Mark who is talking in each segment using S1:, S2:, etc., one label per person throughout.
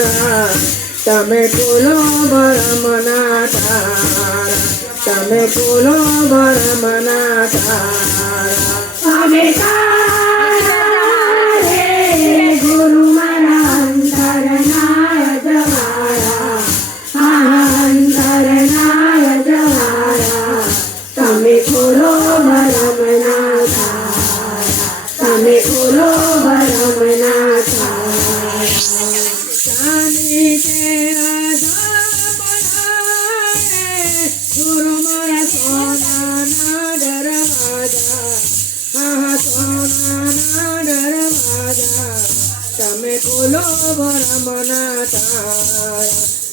S1: તમે બોલો ભરમના તારા તમે બોલો ભરમના તારા તમે ખોલો ભરમના તારા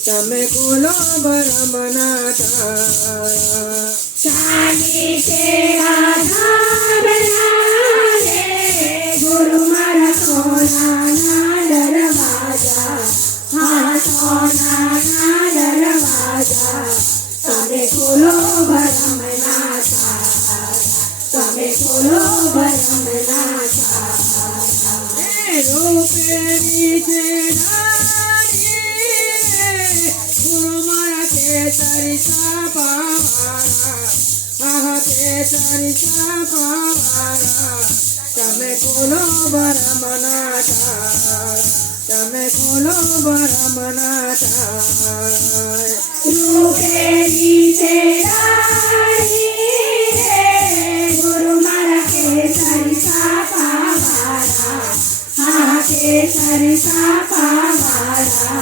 S1: તમે ખોલો ભરમના તારા ચાલી તેરા તમે ખોલો ભરમના તારા તમે ખોલો ભરમના તારા એ રૂપેરી છે નારી રે, ગુરુ મારા કેસરી સાપાવાળા. આહા કેસરી સાપાવાળા. તમે ખોલો ભરમના কুলো বরমনা তার রূপেরি সে গুরু মারা কে সরিষা পাওয়ারা হাকে সরিষা পাওয়ারা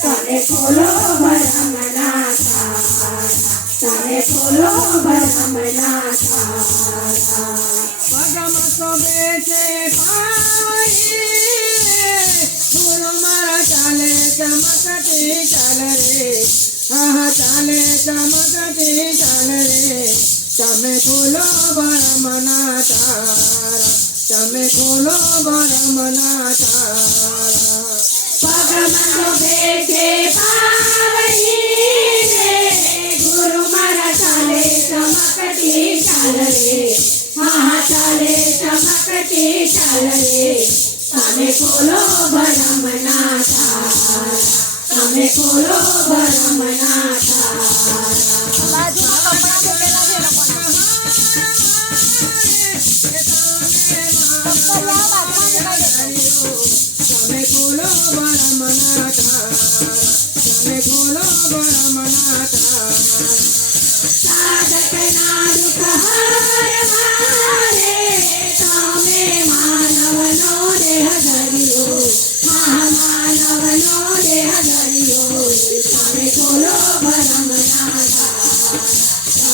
S1: তনে কুলো বরমনা তার তনে কুলো বরমনা তার ভগম সবে পা चमकते चालरे चमे खोलो बर मना तारा चमे खोलो बर मना तारा पगमन बेटे पावनी रे गुरु मरा चाले चाल रे महा चाले चाल रे चमे खोलो बर मना तारा તમે બોલો બરામણા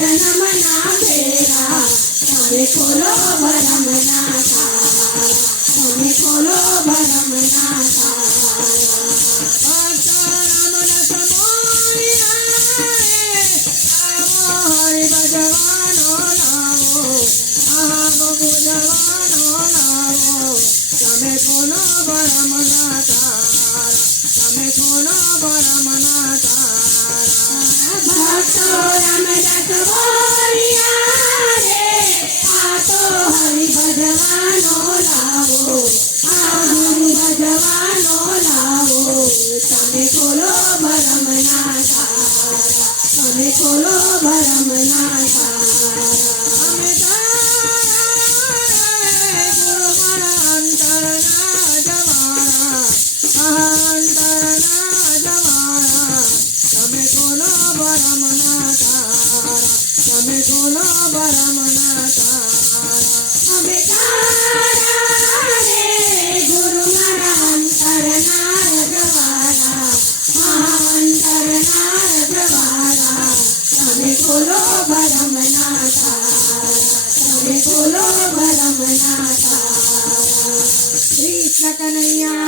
S1: मदन मना तेरा तमे कोलो बरम नाथा तमे कोलो बरम नाथा जवानो नामो तमे कोलो बरम તમે ખોલો ભરમના તમે ખોલો ભરમના કૃષ્ણ કનૈયા